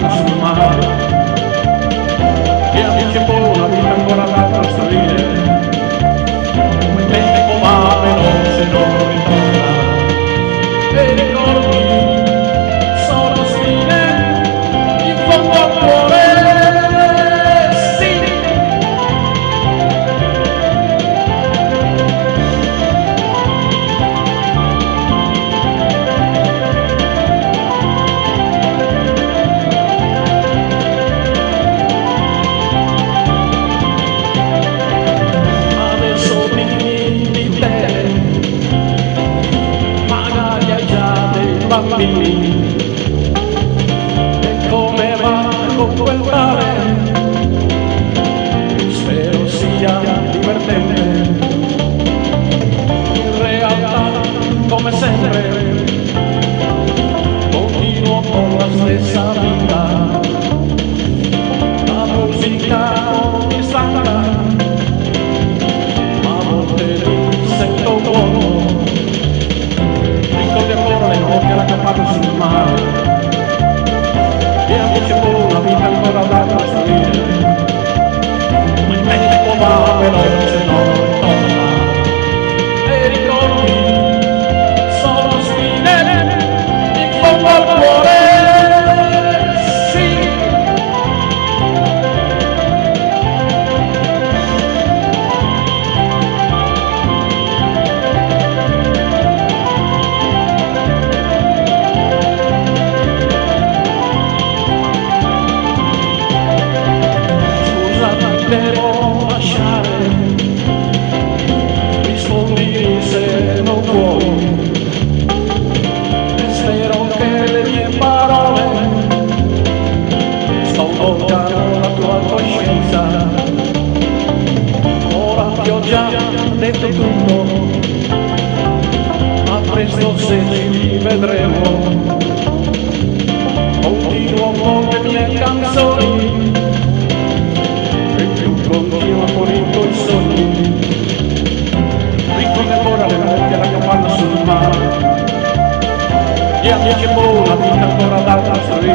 capanna sul mare, e amici e poi una vita ancora da trasferire, il tempo va veloce, non ritorna, e ricordi sono spine in fondo al cuore, sì. Adesso dimmi di te, magari hai già dei bambini, e come va con quel mare? Spero sia divertente, in realtà come sempre continuo con la stessa vita, la musica non mi stanca, a volte mi sento vuoto, ricordi ancora le notti alla capanna sul mare, e amici pure una vita ancora da trasferire, il tempo va veloce, non ritorna, e ricordi sono spine in fondo al cuore, sì. Scusa, devo lasciare, rispondi se non vuoi, e spero che le mie parole sconvolgano la tua coscienza. Ora ti ho già detto tutto, ma presto se ci vedremo continuo con le mie canzoni, e più continua con i tuoi sogni. Ricordi ancora le notti alla capanna sul mare, e amici e poi una vita ancora da trasferire,